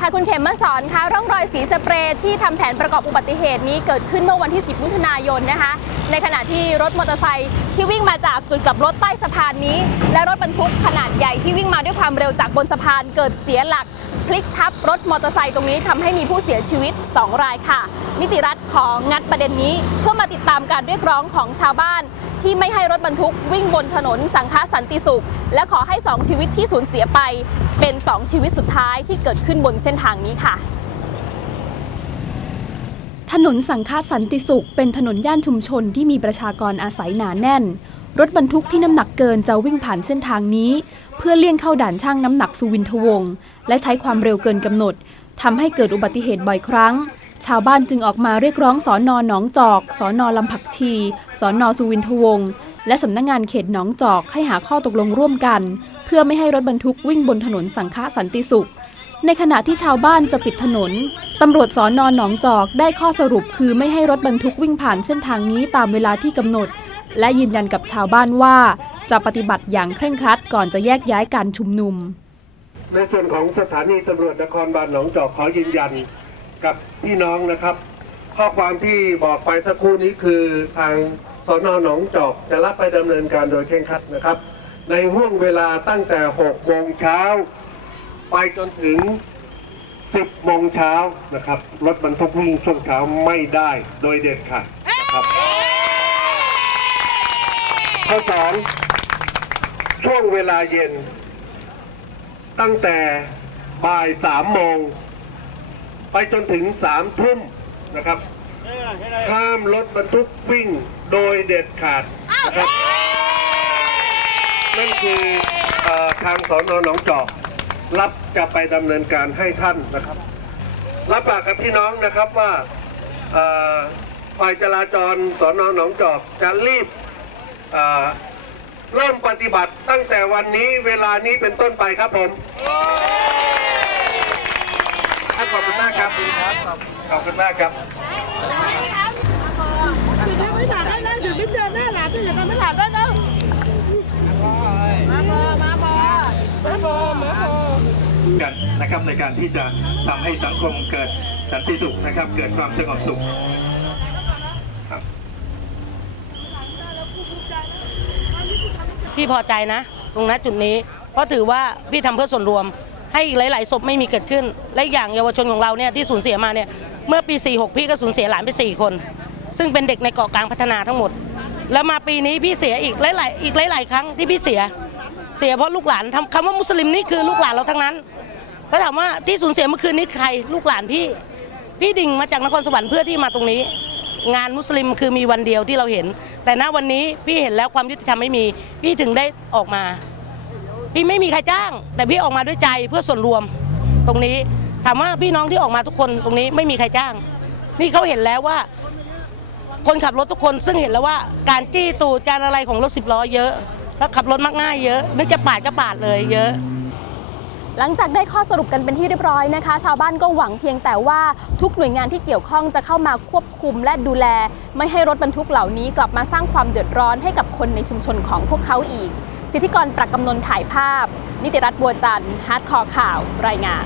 ค่ะคุณเขมมาสอนคะร่องรอยสีสเปรย์ที่ทำแผนประกอบอุบัติเหตุนี้เกิดขึ้นเมื่อวันที่ 10 มิถุนายนนะคะ ในขณะที่รถมอเตอร์ไซค์ที่วิ่งมาจากจุดกลับรถใต้สะพานนี้ และรถบรรทุกขนาดใหญ่ที่วิ่งมาด้วยความเร็วจากบนสะพานเกิดเสียหลักพลิกทับรถมอเตอร์ไซค์ตรงนี้ทำให้มีผู้เสียชีวิต 2 รายค่ะ นิติรัฐของงัดประเด็นนี้เพื่อมาติดตามการเรียกร้องของชาวบ้าน ที่ไม่ให้รถบรรทุกวิ่งบนถนนสังฆสันติสุข และขอให้ 2 ชีวิตที่สูญเสียไป เป็น 2 ชีวิตสุดท้ายที่เกิดขึ้นบนเส้นทางนี้ค่ะ ถนนสังฆสันติสุข เป็นถนนย่านชุมชนที่มีประชากรอาศัยหนาแน่น รถบรรทุกที่น้ำหนักเกินจะวิ่งผ่านเส้นทางนี้ เพื่อเลี่ยงเข้าด่านช่างน้ำหนักสุวินทวงศ์และใช้ความเร็วเกินกำหนดทำให้เกิดอุบัติเหตุบ่อยครั้ง ชาวบ้านจึงออกมาเรียกร้องสอนอนหนองจอก สอนอลำผักชี สอนอสุวินทวงศ์และสำนักงงานเขตหนองจอกให้หาข้อตกลงร่วมกัน เพื่อไม่ให้รถบรรทุกวิ่งบนถนนสังฆสันติสุข ในขณะที่ชาวบ้านจะปิดถนนตำรวจสอนอนหนองจอกได้ข้อสรุปคือไม่ให้รถบรรทุกวิ่งผ่านเส้นทางนี้ตามเวลาที่กำหนด และยืนยันกับชาวบ้านว่า จะปฏิบัติอย่างเคร่งครัดก่อนจะแยกย้ายการชุมนุม ในส่วนของสถานีตำรวจนครบาลหนองจอกขอยืนยัน กับพี่น้องนะครับ ข้อความที่บอกไปสักครู่นี้คือทางสอนอหนองจอกจะรับไปดำเนินการโดยเคร่งครัดนะครับ ในห่วงเวลาตั้งแต่6โมงเช้าไปจนถึง 10โมงเช้านะครับรถบรรทุกวิ่งช่วงเช้าไม่ได้โดยเด็ดขาดนะครับข้อสองช่วงเวลาเย็น ตั้งแต่บ่ายสามโมง ไปจนถึงสามทุ่มนะครับ ห้ามรถบรรทุกวิ่งโดยเด็ดขาดนะครับนั่นคือเออทางสอนอหนองจอกรับจะไปดำเนินการให้ท่านนะครับ รับปากกับพี่น้องนะครับว่าเอ่อฝ่ายจราจรสอนอหนองจอกจะรีบเอ่อเริ่มปฏิบัติตั้งแต่วันนี้เวลานี้เป็นต้นไปครับผม ท่านขอบคุณมากครับขอบคุณมากครับถึงยังไม่หลานได้นะถึงไม่เจอหน้าหลานที่อย่างนั้นไม่หลานได้แล้วมาพอมาพอมาพอมาพอกันนะครับในการที่จะทำให้สังคมเกิดสันติสุขนะครับ เกิดความสงบสุขครับพี่พอใจนะ ตรงนั้นจุดนี้ เพราะถือว่าพี่ทำเพื่อส่วนรวม ให้อีกหลาย ๆ ศพไม่มีเกิดขึ้น และอีกอย่างเยาวชนของเราเนี่ยที่สูญเสียมาเนี่ยเมื่อปี 46 พี่ก็สูญเสียหลานไป 4 คน ซึ่งเป็นเด็กในเกาะกลางพัฒนาทั้งหมด แล้วมาปีนี้พี่เสียอีกหลาย ๆ อีกหลาย ๆ ครั้งที่พี่เสียเสียเพราะลูกหลานทำคำว่ามุสลิมนี่คือลูกหลานเราทั้งนั้นแล้วถามว่าที่สูญเสียเมื่อคืนนี้ใครลูกหลานพี่ พี่ดิ่งมาจากนครสวรรค์เพื่อที่มาตรงนี้ งานมุสลิมคือมีวันเดียวที่เราเห็น แต่ณวันนี้พี่เห็นแล้วความยุติธรรมไม่มี พี่ถึงได้ออกมา พี่ไม่มีใครจ้าง แต่พี่ออกมาด้วยใจเพื่อส่วนรวมตรงนี้ถามว่าพี่น้องที่ออกมาทุกคนตรงนี้ไม่มีใครจ้าง นี่เขาเห็นแล้วว่า คนขับรถทุกคนซึ่งเห็นแล้วว่า การจี้ตูดการอะไรของรถสิบล้อเยอะ แล้วขับรถมักง่ายเยอะนึกจะปาดก็ปาดเลยเยอะหลังจากได้ข้อสรุปกันเป็นที่เรียบร้อยนะคะ ชาวบ้านก็หวังเพียงแต่ว่าทุกหน่วยงานที่เกี่ยวข้องจะเข้ามาควบคุมและดูแล ไม่ให้รถบรรทุกเหล่านี้กลับมาสร้างความเดือดร้อนให้กับคนในชุมชนของพวกเขาอีก สิทธิกรประกกำนนถ่ายภาพ นิติรัตน์บัวจันทร์ฮาร์ดคอร์ข่าว รายงาน